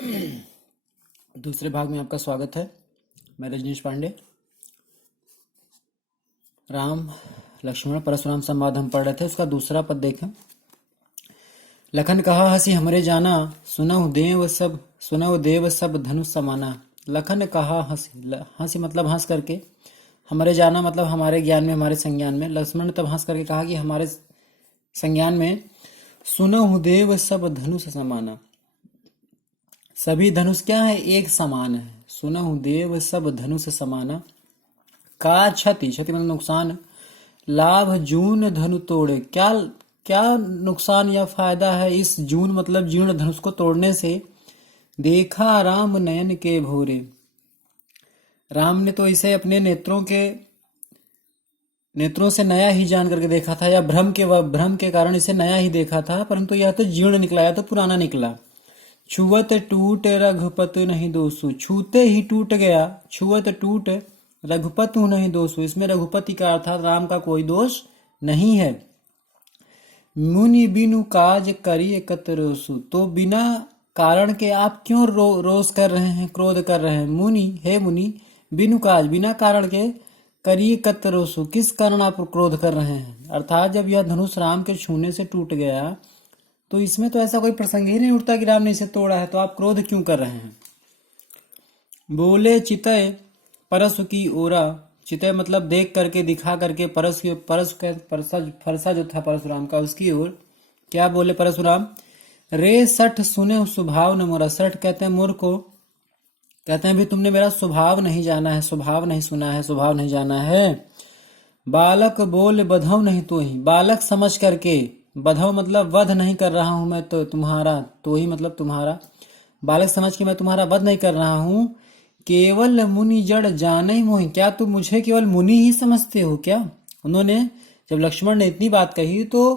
दूसरे भाग में आपका स्वागत है। मैं रजनीश पांडे। राम लक्ष्मण परशुराम संवाद हम पढ़ रहे थे, उसका दूसरा पद देखें। लखन कहा हंसी हमरे जाना, सुनहु देव सब धनुष समाना। लखन कहा हंसी, हंसी मतलब हंस करके, हमरे जाना मतलब हमारे ज्ञान में, हमारे संज्ञान में। लक्ष्मण ने तब हंस करके कहा कि हमारे संज्ञान में सुनहु देव सब धनुष समाना। सभी धनुष क्या है? एक समान है। सुनहु देव सब धनुष समाना। का क्षति, क्षति मतलब नुकसान। लाभ जून धनु तोड़े, क्या क्या नुकसान या फायदा है इस जून मतलब जीर्ण धनुष को तोड़ने से? देखा राम नयन के भोरे, राम ने तो इसे अपने नेत्रों से नया ही जान करके देखा था, या भ्रम के कारण इसे नया ही देखा था, परंतु यह तो जीर्ण निकला, या तो पुराना निकला। छुअत टूट रघुपति नहीं दोषु, छूते ही टूट गया। छुअत टूट रघुपति नहीं दोषु, इसमें रघुपति का अर्थात राम का कोई दोष नहीं है। मुनि बिनु काज करिए कत रोसु, तो बिना कारण के आप क्यों रोष कर रहे हैं, क्रोध कर रहे हैं? मुनि, हे मुनि, बिनु काज बिना कारण के, करिए कत रोसु, किस कारण आप क्रोध कर रहे हैं? अर्थात जब यह धनुष राम के छूने से टूट गया तो इसमें तो ऐसा कोई प्रसंग ही नहीं उठता कि राम ने इसे तोड़ा है, तो आप क्रोध क्यों कर रहे हैं? बोले चितय परसु की ओरा, चितय मतलब देख करके, दिखा करके, फरसा जो था परशुराम का, उसकी ओर क्या बोले परशुराम? रे सठ सुने स्वभाव न मोरा। सठ कहते हैं मोर को, कहते हैं भी तुमने मेरा स्वभाव नहीं जाना है, स्वभाव नहीं सुना है, स्वभाव नहीं जाना है। बालक बोल बधव नहीं तो ही, बालक समझ करके, बधव मतलब वध नहीं कर रहा हूं मैं तो तुम्हारा, तो ही मतलब तुम्हारा, बालक समझ के मैं तुम्हारा वध नहीं कर रहा हूं। केवल मुनि जड़ जाने ही मोहि, क्या तुम मुझे केवल मुनि ही समझते हो क्या? उन्होंने, जब लक्ष्मण ने इतनी बात कही तो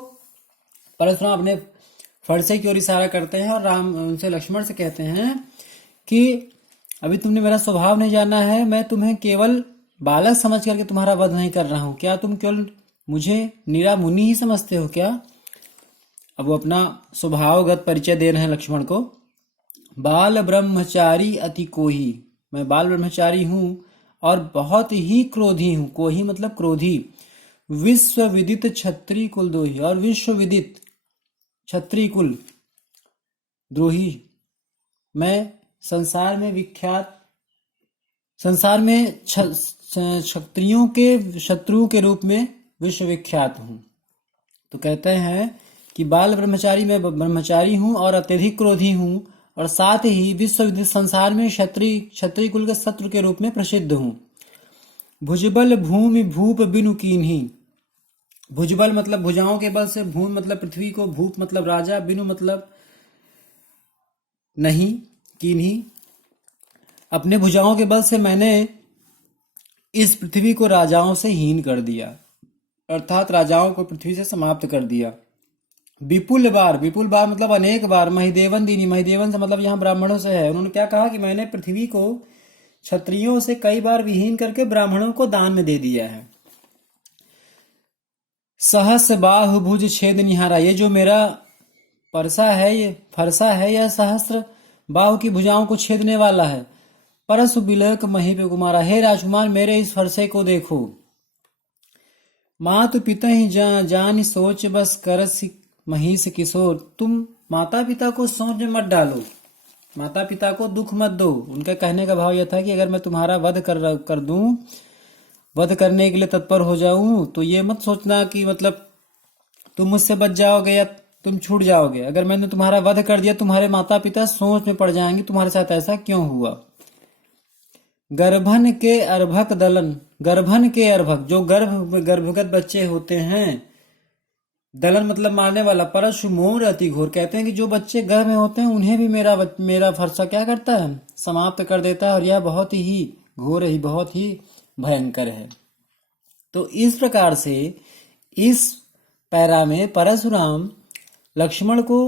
परशुराम अपने फरसे की ओर इशारा करते हैं और राम उनसे, लक्ष्मण से कहते हैं कि अभी तुमने मेरा स्वभाव नहीं जाना है, मैं तुम्हें केवल बालक समझ करके तुम्हारा वध नहीं कर रहा हूं, क्या तुम केवल मुझे निरा मुनि ही समझते हो क्या? अब वो अपना स्वभावगत परिचय दे रहे हैं लक्ष्मण को। बाल ब्रह्मचारी अति कोही, मैं बाल ब्रह्मचारी हूं और बहुत ही क्रोधी हूं। कोही मतलब क्रोधी। विश्व विदित क्षत्रिय कुल द्रोही, और विश्व विदित क्षत्रिय कुल द्रोही, मैं संसार में विख्यात, संसार में क्षत्रियों के शत्रु के रूप में विश्व विख्यात हूं। तो कहते हैं कि बाल ब्रह्मचारी, मैं ब्रह्मचारी हूं और अत्यधिक क्रोधी हूं, और साथ ही विश्व विदित संसार में क्षत्रिय कुल के शत्रु के रूप में प्रसिद्ध हूं। भुजबल भूमि भूप बिनु कीन्ही, भुजबल मतलब भुजाओं के बल से, भूमि मतलब पृथ्वी को, भूप मतलब राजा, बिनु मतलब नहीं, कीन्ही अपने भुजाओं के बल से मैंने इस पृथ्वी को राजाओं से हीन कर दिया, अर्थात राजाओं को पृथ्वी से समाप्त कर दिया। विपुल बार, विपुल बार मतलब अनेक बार। महिदेवन दीनी, महिदेवन से मतलब यहाँ ब्राह्मणों से है। उन्होंने क्या कहा कि मैंने पृथ्वी को क्षत्रियों से कई बार विहीन करके ब्राह्मणों को दान में दे दिया है। सहस बाहु भुज छेद निहारा, ये जो मेरा परसा है, ये फरसा है, यह सहस्त्र बाहु की भुजाओं को छेदने वाला है। परसु बिलक मही पे कुमारा, हे राजकुमार मेरे इस फरसे को देखो। मातु पिता ही जान सोच बस करस महिष किशोर, तुम माता पिता को सोच में मत डालो, माता पिता को दुख मत दो। उनका कहने का भाव यह था कि अगर मैं तुम्हारा वध कर दूं, वध करने के लिए तत्पर हो जाऊं, तो ये मत सोचना कि मतलब तुम मुझसे बच जाओगे या तुम छूट जाओगे। अगर मैंने तुम्हारा वध कर दिया, तुम्हारे माता पिता सोच में पड़ जाएंगे, तुम्हारे साथ ऐसा क्यों हुआ। गर्भन के अर्भक दलन, गर्भन के अर्भक जो गर्भगत बच्चे होते हैं, दलन मतलब मारने वाला, परशु मोर अति घोर, कहते हैं कि जो बच्चे गर्भ में होते हैं उन्हें भी मेरा फरसा क्या करता है, समाप्त कर देता है, और यह बहुत ही घोर ही, बहुत ही भयंकर है। तो इस प्रकार से इस पैरा में परशुराम लक्ष्मण को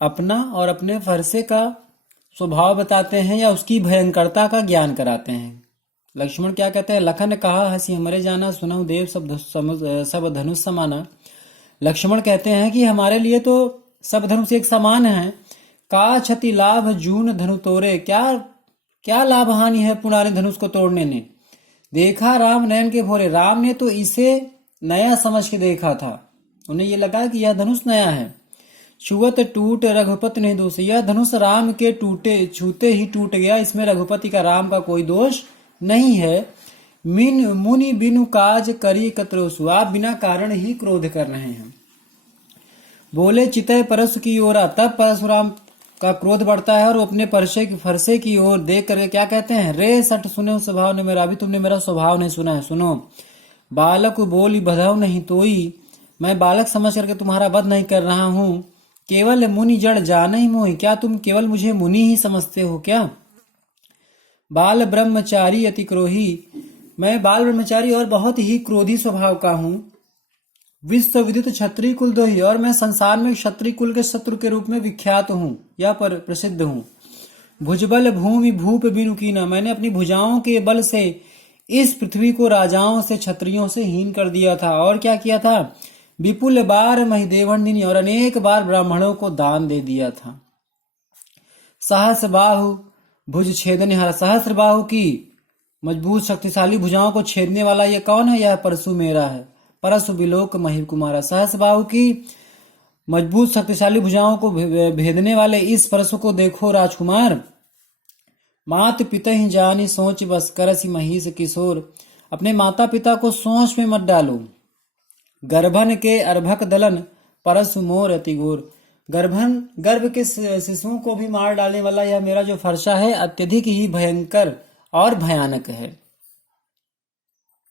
अपना और अपने फरसे का स्वभाव बताते हैं, या उसकी भयंकरता का ज्ञान कराते हैं। लक्ष्मण क्या कहते हैं? लखन कहा हंसी हमरे जाना, सुनहु देव सब धनुष समाना। लक्ष्मण कहते हैं कि हमारे लिए तो सब धनुष एक समान है, का क्षति लाभ जून धनु तोड़े, क्या क्या लाभ हानि है पुराने धनुष को तोड़ने ने। देखा राम नयन के भोरे, राम ने तो इसे नया समझ के देखा था, उन्हें ये लगा कि यह धनुष नया है। छुअत टूट रघुपति नहीं दोष, यह धनुष राम के छूते ही टूट गया, इसमें रघुपति का राम का कोई दोष नहीं है। मिन मुनि बिनु काज करी कत्रोसु, आप बिना कारण ही क्रोध कर रहे हैं। बोले चितय परशु की ओर, तब परशुराम का क्रोध बढ़ता है और वो अपने फरसे की ओर देख करके क्या कहते हैं, रे सठ सुने स्वभाव ने मेरा, अभी तुमने मेरा स्वभाव नहीं सुना है, सुनो। बालक बोली बधाव नहीं तोई, मैं बालक समझ करके तुम्हारा वध नहीं कर रहा हूँ। केवल मुनि जड़ जान ही मोहि, क्या तुम केवल मुझे मुनि ही समझते हो क्या। बाल ब्रह्मचारी अति क्रोही, मैं बाल ब्रह्मचारी और बहुत ही क्रोधी स्वभाव का हूँ। विश्व विदित क्षत्रिय कुल दोही, और मैं संसार में क्षत्रिय कुल के शत्रु के रूप में विख्यात हूँ या पर प्रसिद्ध हूँ। भुजबल भूमि भूप बिनु कीना, मैंने अपनी भुजाओं के बल से इस पृथ्वी को राजाओं से क्षत्रियों से हीन कर दिया था। और क्या किया था, विपुल बार महिदेवन दिनी, और अनेक बार ब्राह्मणों को दान दे दिया था। सहस्र बाहु भुज छेदने हरा, सहस्र बाहु की मजबूत शक्तिशाली भुजाओं को छेदने वाला ये कौन है, यह परशु मेरा है। परशु बिलोक महिर कुमारा, सहस्र बाहु की मजबूत शक्तिशाली भुजाओं को भेदने वाले इस परशु को देखो राजकुमार। मात पिता ही जानी सोच बस, करसी महिष किशोर, अपने माता पिता को सोच में मत डालो। गर्भन के अर्भक दलन परशु मोर अति घोर, गर्भ के शिशुओं को भी मार डालने वाला यह मेरा जो फरसा है अत्यधिक ही भयंकर और भयानक है।